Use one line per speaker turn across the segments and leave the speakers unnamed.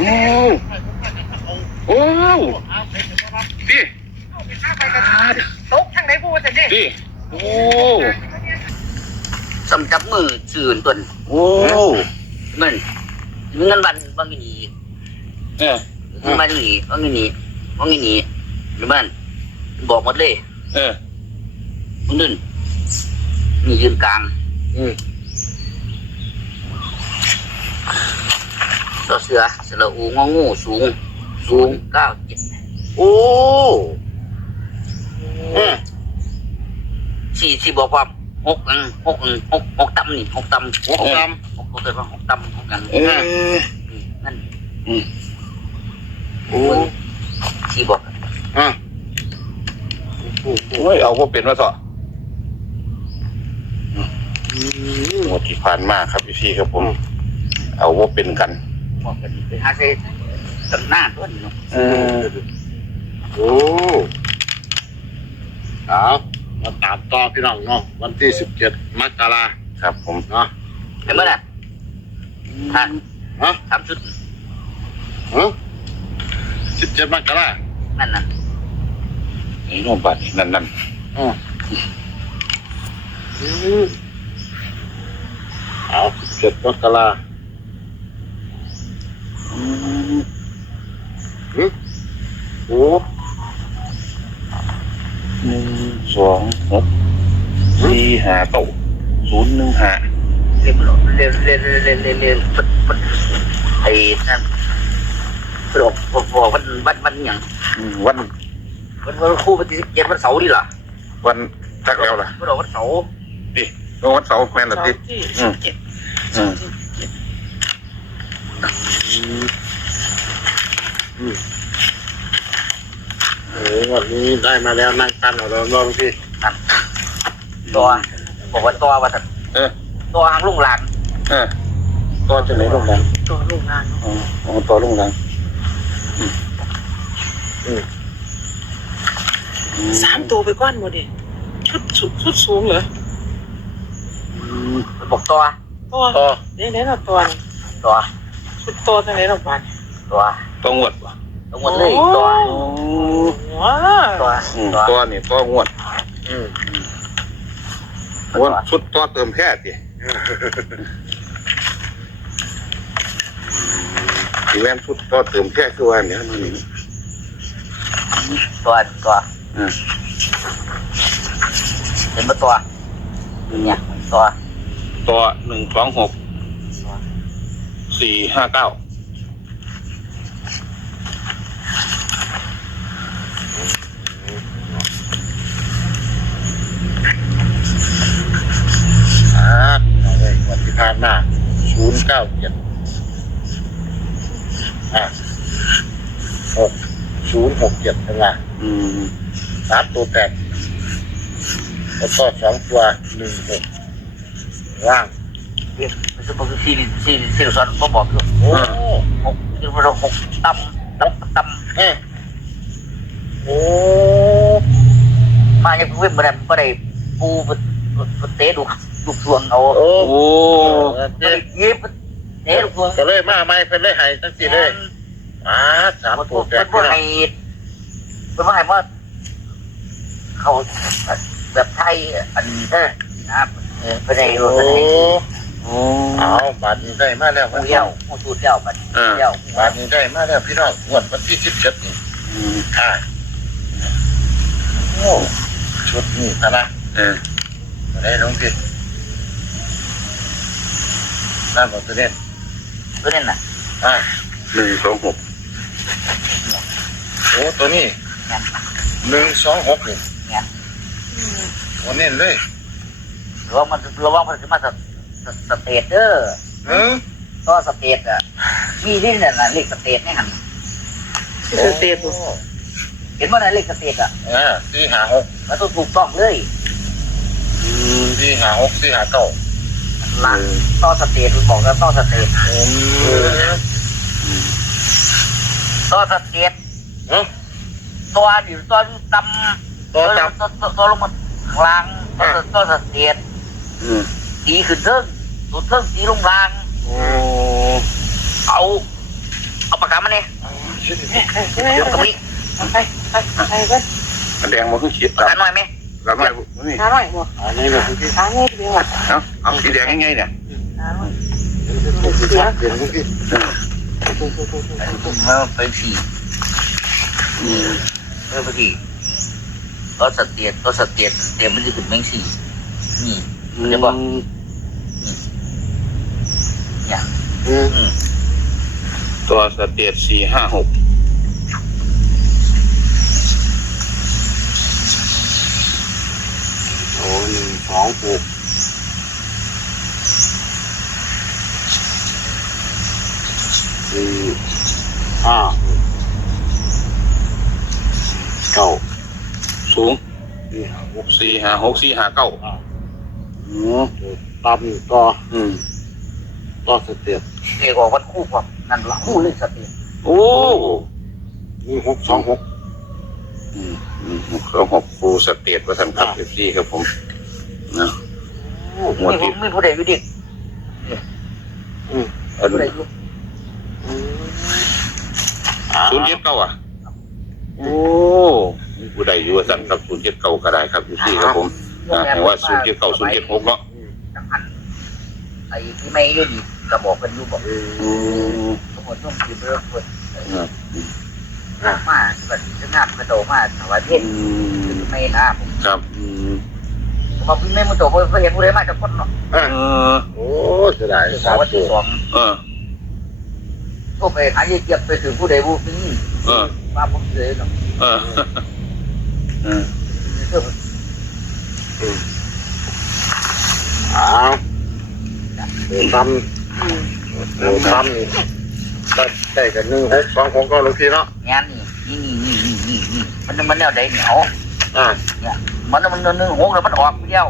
โอ้ดิ
ตกทางไหนกูจะดิ
ดิโอ้
สำจับมือสื่อตัว
โอ้
เงินบันบางทีเงินบันนี้บางทีหรือบ้านบอกหมดเลยมึงนึนมียืนกลางต่อเสือสระอูงองูสูง97
โอ้
ที่บอกว่าหกตำนี่หกตำตัวว่าหกตำกันนั่น
โอ้
ที่บอก
โอ้ยเอาพวกเป็นมาต่อหมดที่ผ่านมาครับพี่ครับผมเอาพวกเป็นกัน
บอกกันไปหาเซตันหน้าตัวนี้เนาะ
โอ้เอามาตามต่อพี่น้องเนาะวันที่17 มกรา
ครับผม
เนาะ
เห็นไหมน่ะทำชุด
17 มกรา
นั่น
นี่น้องบัตรนั่น
เอา17 มกรา
โอ้1 2 6 4 5 9 0 1 5
เรียนไอ้นั่นบอกวันอย่าง
วัน
คู่วันที่17วันเสาร์นี่เหรอ
วันจักแล้วล่ะ
วันเสาร์
ดิวันเสาร์แม่นหรือดิ
วันนี้ได้มาแล้วนั่งกันเอาลองพี่
ตัวบอกว่าตัวว่าตัวหางลุงหลาน
ตัวจะไหนลุงหลาน
ตัวลุงหลาน
ตัวลุงหลาน
3 ตัวไปก้อนหมดดิชุดสูงเหรอ
บอกตัว
เนี่ยเราตัวชุดตัวทางไหนเราบ้าน
ตัวงวดป่ะ
ตัวงวดเลย
ตัวนี่ตัวงวดชุดตัวเติมแพทย์ดิที่แม่นชุดตัวเติมแพทย์คือว่าเนี่ยมันนี่
ตัวเป็นมาตัวเนี่ยตัว
1 2 6 4 5 9
วันที่ผ่านมา097 6067เป็นไง3 ตัว8แล้วก็2 ตัว16ล่าง
ไม่ใช่บอกสี่สอนบอกคือ6ตำ
โอ้
มาอย่างเว้นบ่ได้ปูเตะลูกทวงเอาเย็บเตะลูกทวง
ก็เลยมาไม่เป็นเลยหายตั้งสี่เลย3 ตัว
เป็นว่าให้ว่าเขาแบบไทยอันนี้นะเป็นไง
เอาบัตรนี้ได้มาแล้ว
ผู้เย้าผู้สูดเย้าบัตรเย้า
บัตรนี้ได้มาแล้วพี่น้องวันที่17นี่โอ้ชุดนี้นะได้น้องพี่นั่นบอกตัวเล่น
น่ะ
1 2 6
โอ้ตัวนี้1 2 6นี่โอ้เน้นเลย
ระวังมันจะมาสเตทก็สเตทมีนี่เนี่ยนะเลขสเตทนี่หัน
สเตท
เห็นว่าเลขสเตท
4 5 6
แล้วถูกต้องเลย
4 5 6 4 5 9
หลังต่อสเตทบอกแล้วต่อสเตทต่อสเตทตัวดิตัวตำตัวลงมาหลังต่อสเตทสีขึ้นเทิงสุดเทิงสีลงล่างเอาปากกามาเนี่ยยกกระบี่
ไปเว้ย
มันแดงมันคือขีด
ปากกาหน่อยไหม
แล้วไม่นี่
หาหน่อยบ่
อันนี้แบบที่
หาเงี้ยเดียวอ่ะ
เอาสีแดงง่ายๆเนี่ย
หาหน่อย
เดี๋ยวพี่
มันเป็นสี่ไปสี่ก็สเตียนมันจะถึงแมงสี่นี่จะบอกเนี่ย
ตัวสเตียด456
โอ้126
สูง
4
456 459
ตามต่อ ต่อสเต็ป
เอกออกวัดคู่ความนั่นละคู่เลยสเตียน
โอ้
626
6ฟูสเตียดว่าท่านครับพี่ครับผมนะหมวดที่
มีผู้ใดอยู่ดิผู้ใดอยู่
079อ่ะโอ้ผู้ใดอยู่ว่าท่านครับ079ก็ได้ครับพี่ครับผมแห่งว่า079 076เนาะ
ไอ้ที่ไม่อยู่ดิกระบอกเป็นอยู่บอกทั้งหมดต้องคือเรื่องคนมาแบบจะงามกระโดดมาถวายเพชรไม่นะผม
ครับ
บอกพี่ไม่มาโตเพราะเห็นผู้ใดมาจากคนเนาะ
โอ้จะได้
ส
สา
อง
ม
วัน
ตั
ที่
ว
สองก็ไปหาเกียบไปถึงผู้ใดผู้นี้มาผมเลยเนาะเพื่อ
เดี๋ยวซ้ำได้กัน1626ก็ลูกพี่เนาะ
งานนี่มันแนวใดเหนียวเนี่ยมันนึงหงแล้วมันออกเดียว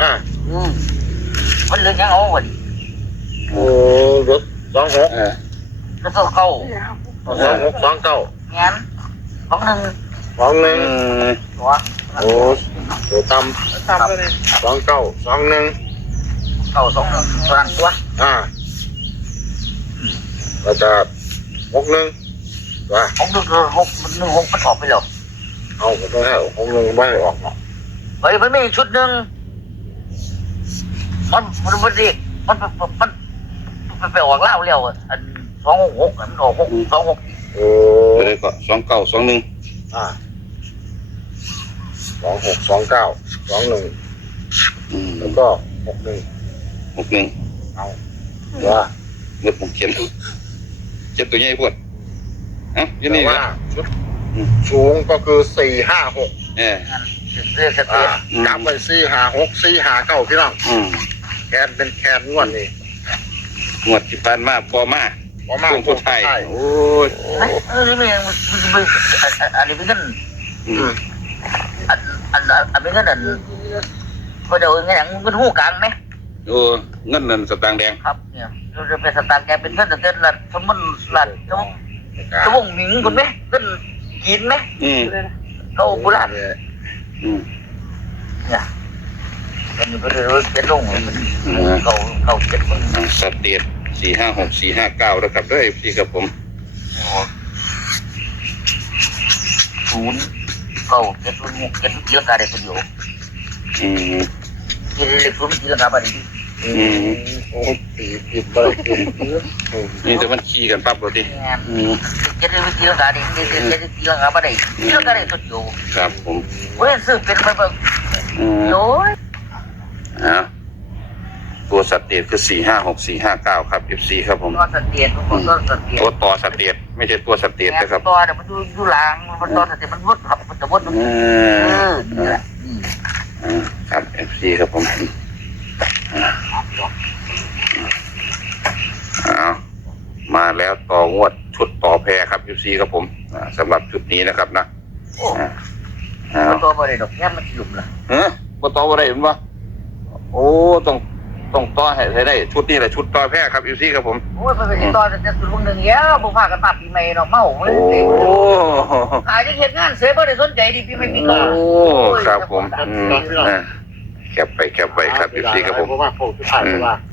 มันเรื่องยังเอาวะดิ
โอ้รถ26
แล้วก็เข้า
2629
งานของหนึ่ง
21
ตัว
โอ้ตัวต่
ตามไปเลย
ำ29
เข้าสองหนึ่งตัวนั้นตัว
แล้วก็61ว่า
ของหนึ่งหกมันออกไปแล้ว
เอาผมต้องให้61ไม่ออกเนาะ
เฮ้ยมันมีชุดหนึ่งมันดิมันไปออกเล่าเร็วอัน266มันออก626
โอ้
เลยก็29 21
2629 21แล้วก็61
61
เอาว่า
เมื่อผมเขียนตัวใหญ่พวดยันนี่
ว่า
นะ
ชุดสูงก็คือ456
เรื่องสเตียน
จำไป456 459พี่น้องแคนเป็นแคนงวดนี่
งวดที่ผ่านมาพอมาตรงคนไทยโอ้ย
นี่มันอันนี้เป็นกันอันเป็นกันอันก็เดี๋ยวไงอย่างมันหูกลางไหม
โอ้เงินนั่นสตางค์แดง
ครับเนี่ยเราจะเป็นสตางค์แกเป็นเงินแต่เงินหลัดสมมติหลัดจะวงหมิงคนไหมเงินกินไหมเราโบราณเนี่ยมันอยู่เป็นลงเขาเจ็บคน
สเตียด456 459แล้วกับด้วยพี่กับผม
0 9 7 6 7เยอะอะไรคนเดียวที่เล็กสุดที่ระดับอะไร
โอ้ติดไปติด
นี่แต่มันขี่กันปั๊บเลยที
เจ็ดวิธีระดับนี้เจ็ดวิธีระดับอะไรเยอะอะไรคนเดียว
ครับผม
เว้ยซื้อเป็นไปแบบโอ้ย
ตัวสเตียดคือ456 459ครับ FC ครับผม
ตัวสเตียนตัวสเตียน
ตัวต่อสเตียดไม่ใช่ตัวสเตียดนะครับ
ตัวเนี่ยมันอยู่หลังมันตัวสเตียนมันวดครับมันจะวดนี่แหละ
ครับ FC ครับผมมาแล้วต่องวดชุดต่อแพรครับ FC ครับผมสำหรับชุดนี้นะครับนะ
โอ้ตัวบริดอกแค่มันหลุมละ
บ่ต่ออะไรเห็นปะโอ้ต้องต่อให้ได้ชุดนี้แหละชุดต่อแพรครับ FC ครับผม
โอ้ยมันเป็นตัวจะสุดวงหนึ่งเยอะบุพากันตัดปีใหม่เนาะเมาเลยขายจะเห็นงานเสียบ่ได้สนใจดิพี่ไม่มีก่อน
โอ้ครับผมแคบไปครับ FC ครับผม
เพราะว่าพวกที่ผ่านมา